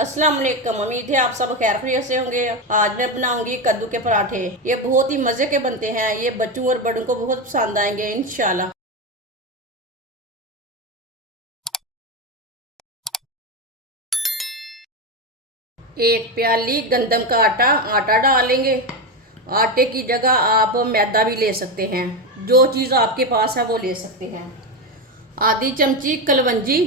अस्सलाम वालेकुम। उम्मीद है आप सब खैर खैरियत से होंगे। आज मैं बनाऊंगी कद्दू के पराठे। ये बहुत ही मज़े के बनते हैं। ये बच्चों और बड़ों को बहुत पसंद आएंगे इंशाल्लाह। एक प्याली गंदम का आटा डालेंगे। आटे की जगह आप मैदा भी ले सकते हैं। जो चीज़ आपके पास है वो ले सकते हैं। आधी चमची कलवंजी,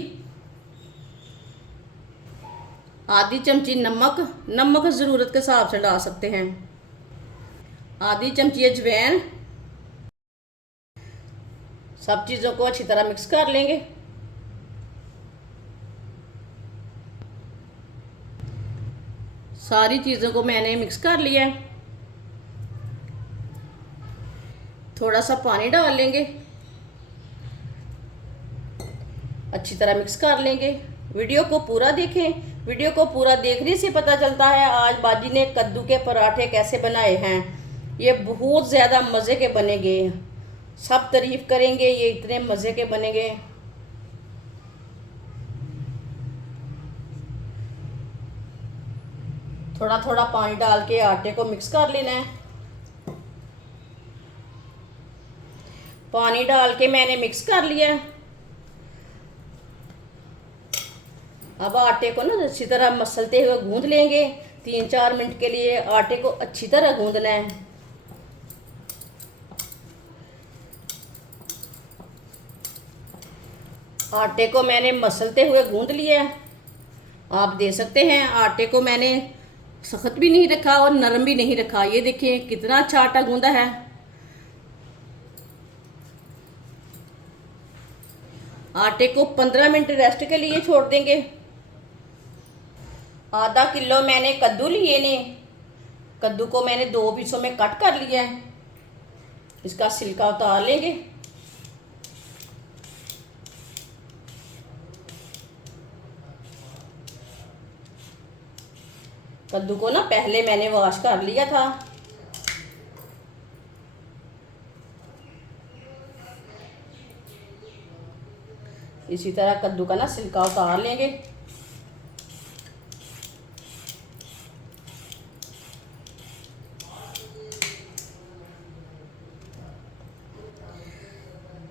आधी चमची नमक। नमक ज़रूरत के हिसाब से डाल सकते हैं। आधी चमची अजवाइन। सब चीज़ों को अच्छी तरह मिक्स कर लेंगे। सारी चीज़ों को मैंने मिक्स कर लिया है। थोड़ा सा पानी डाल लेंगे, अच्छी तरह मिक्स कर लेंगे। वीडियो को पूरा देखें। वीडियो को पूरा देखने से पता चलता है आज बाजी ने कद्दू के पराठे कैसे बनाए हैं। ये बहुत ज़्यादा मज़े के बनेंगे। सब तारीफ़ करेंगे, ये इतने मज़े के बनेंगे। थोड़ा थोड़ा पानी डाल के आटे को मिक्स कर लेना है। पानी डाल के मैंने मिक्स कर लिया है। अब आटे को ना अच्छी तरह मसलते हुए गूंद लेंगे। 3-4 मिनट के लिए आटे को अच्छी तरह गूंदना है। आटे को मैंने मसलते हुए गूंद लिया है। आप दे सकते हैं आटे को मैंने सख्त भी नहीं रखा और नरम भी नहीं रखा। ये देखिए कितना अच्छा आटा गूंदा है। आटे को 15 मिनट रेस्ट के लिए छोड़ देंगे। आधा किलो मैंने कद्दू लिए ने। कद्दू को मैंने 2 पीसों में कट कर लिया है। इसका छिलका उतार लेंगे। कद्दू को ना पहले मैंने वॉश कर लिया था। इसी तरह कद्दू का ना छिलका उतार लेंगे।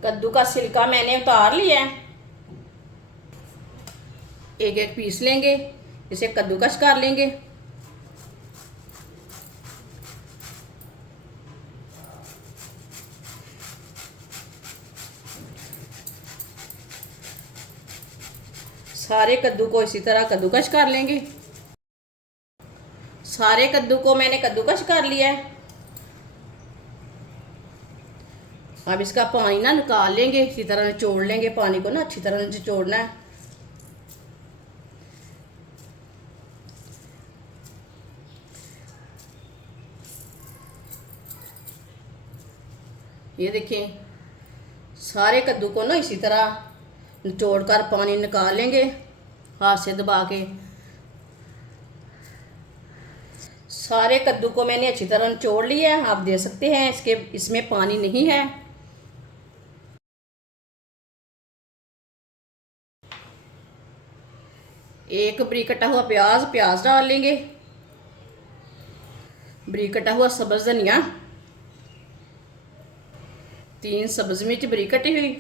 कद्दू का छिलका मैंने उतार लिया है। एक एक पीस लेंगे। इसे कद्दूकस कर लेंगे। सारे कद्दू को इसी तरह कद्दूकस कर लेंगे। सारे कद्दू को मैंने कद्दूकस कर लिया है। अब इसका पानी ना निकाल लेंगे। इसी तरह निचोड़ लेंगे। पानी को ना अच्छी तरह निचोड़ना है। ये देखिए सारे कद्दू को ना इसी तरह निचोड़ कर पानी निकाल लेंगे हाथ से दबा के। सारे कद्दू को मैंने अच्छी तरह निचोड़ लिया है। आप दे सकते हैं इसमें पानी नहीं है। एक बरीक कटा हुआ प्याज डाल लेंगे। बरीक कटा हुआ सब्ज़ धनिया, 3 सब्ज़ मिर्च बरीक कटी हुई,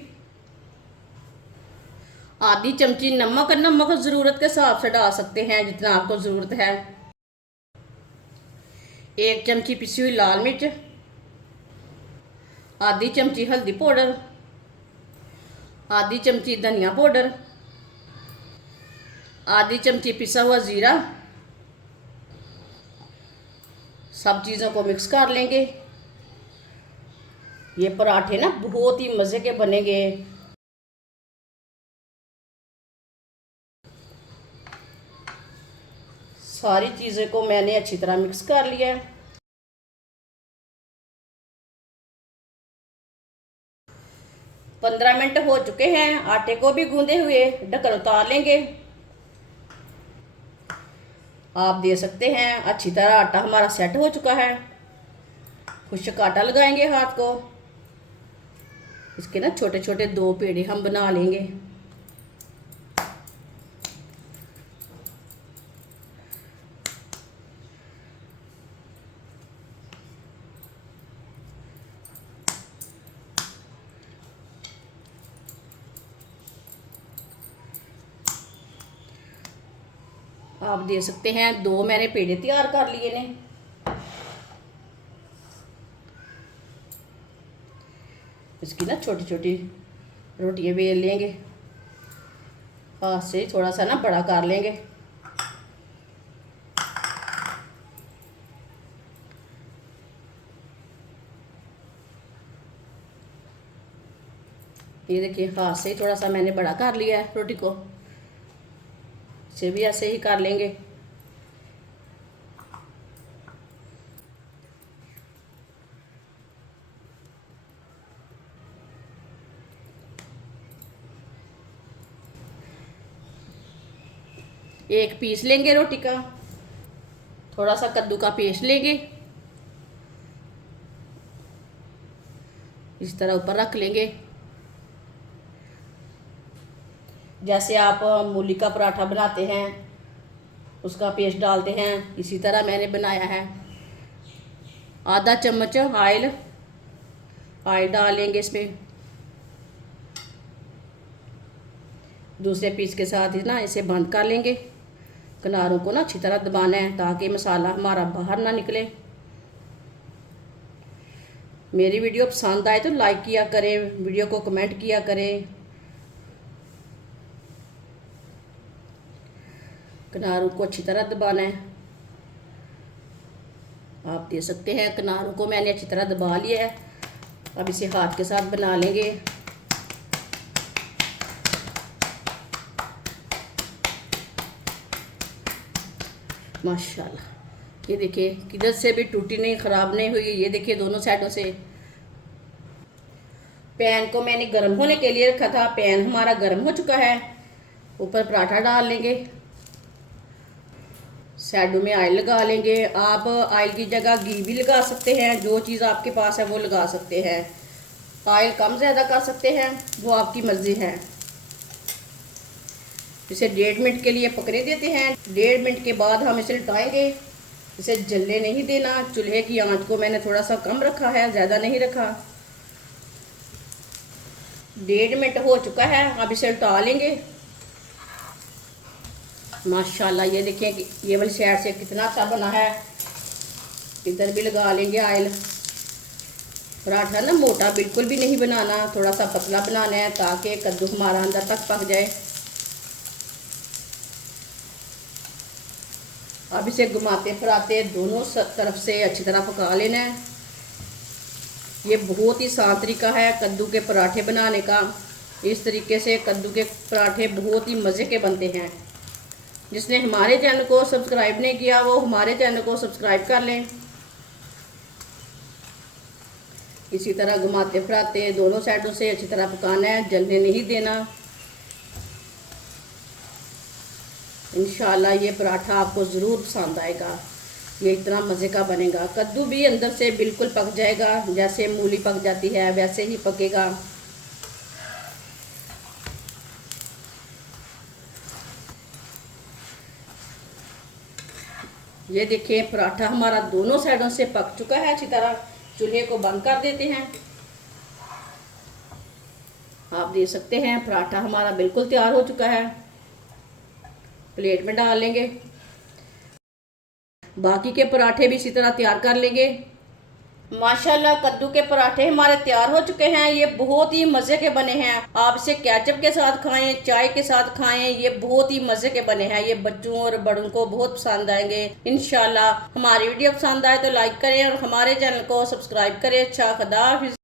आधी चमची नमक। नमक ज़रूरत के हिसाब से डाल सकते हैं जितना आपको ज़रूरत है। 1 चमची पिसी हुई लाल मिर्च, आधी चमची हल्दी पाउडर, आधी चमची धनिया पाउडर, आधी चमची पिसा हुआ ज़ीरा। सब चीज़ों को मिक्स कर लेंगे। ये पराठे ना बहुत ही मज़े के बनेंगे। सारी चीज़ों को मैंने अच्छी तरह मिक्स कर लिया है। पंद्रह मिनट हो चुके हैं। आटे को भी गूंदे हुए। ढक्कन उतार लेंगे। आप दे सकते हैं अच्छी तरह आटा हमारा सेट हो चुका है। खुश्क आटा लगाएंगे हाथ को। इसके ना छोटे छोटे 2 पेड़े हम बना लेंगे। आप देख सकते हैं 2 मैंने पेड़े तैयार कर लिए ने। इसकी ना छोटी छोटी रोटियां बेल लेंगे, हाथ से थोड़ा सा ना बड़ा कर लेंगे। ये देखिए हाथ से थोड़ा सा मैंने बड़ा कर लिया है रोटी को, इसे भी ऐसे ही कर लेंगे। एक पीस लेंगे रोटी का, थोड़ा सा कद्दू का पेस्ट लेंगे, इस तरह ऊपर रख लेंगे। जैसे आप मूली का पराठा बनाते हैं उसका पेस्ट डालते हैं, इसी तरह मैंने बनाया है। आधा चम्मच ऑयल डाल लेंगे इसमें। दूसरे पीस के साथ ही ना इसे बंद कर लेंगे। किनारों को ना अच्छी तरह दबाना है ताकि मसाला हमारा बाहर ना निकले। मेरी वीडियो पसंद आए तो लाइक किया करें, वीडियो को कमेंट किया करें। किनारों को अच्छी तरह दबाना है। आप देख सकते हैं किनारों को मैंने अच्छी तरह दबा लिया है। अब इसे हाथ के साथ बना लेंगे। माशाल्लाह, ये देखिए किधर से भी टूटी नहीं, ख़राब नहीं हुई। ये देखिए दोनों साइडों से। पैन को मैंने गर्म होने के लिए रखा था, पैन हमारा गर्म हो चुका है। ऊपर पराठा डाल लेंगे, साइडों में ऑयल लगा लेंगे। आप ऑयल की जगह घी भी लगा सकते हैं, जो चीज़ आपके पास है वो लगा सकते हैं। ऑयल कम ज़्यादा कर सकते हैं, वो आपकी मर्ज़ी है। इसे 1.5 मिनट के लिए पकने देते हैं। 1.5 मिनट के बाद हम इसे उल्टाएंगे। इसे जलने नहीं देना। चूल्हे की आंच को मैंने थोड़ा सा कम रखा है, ज़्यादा नहीं रखा। 1.5 मिनट हो चुका है, अब इसे उल्टा लेंगे। माशाल्लाह, ये देखिए कि ये वाली साइड से कितना अच्छा बना है। इधर भी लगा लेंगे ऑयल। पराठा ना मोटा बिल्कुल भी नहीं बनाना, थोड़ा सा पतला बनाना है ताकि कद्दू हमारा अंदर तक पक जाए। अब इसे घुमाते फिराते दोनों तरफ से अच्छी तरह पका लेना है। ये बहुत ही आसान तरीका है कद्दू के पराठे बनाने का। इस तरीके से कद्दू के पराठे बहुत ही मज़े के बनते हैं। जिसने हमारे चैनल को सब्सक्राइब नहीं किया वो हमारे चैनल को सब्सक्राइब कर लें। इसी तरह घुमाते फिराते दोनों साइडों से अच्छी तरह पकाना है, जलने नहीं देना। इंशाल्लाह ये पराठा आपको ज़रूर पसंद आएगा। ये इतना मज़े का बनेगा। कद्दू भी अंदर से बिल्कुल पक जाएगा, जैसे मूली पक जाती है वैसे ही पकेगा। ये देखिए पराठा हमारा दोनों साइडों से पक चुका है अच्छी तरह। चूल्हे को बंद कर देते हैं। आप देख सकते हैं पराठा हमारा बिल्कुल तैयार हो चुका है। प्लेट में डाल लेंगे। बाकी के पराठे भी इसी तरह तैयार कर लेंगे। माशाल्लाह कद्दू के पराठे हमारे तैयार हो चुके हैं। ये बहुत ही मज़े के बने हैं। आप इसे केचप के साथ खाएं, चाय के साथ खाएं, ये बहुत ही मज़े के बने हैं। ये बच्चों और बड़ों को बहुत पसंद आएंगे। इंशाल्लाह हमारी वीडियो पसंद आए तो लाइक करें और हमारे चैनल को सब्सक्राइब करें। अच्छा, खुदा हाफिज़।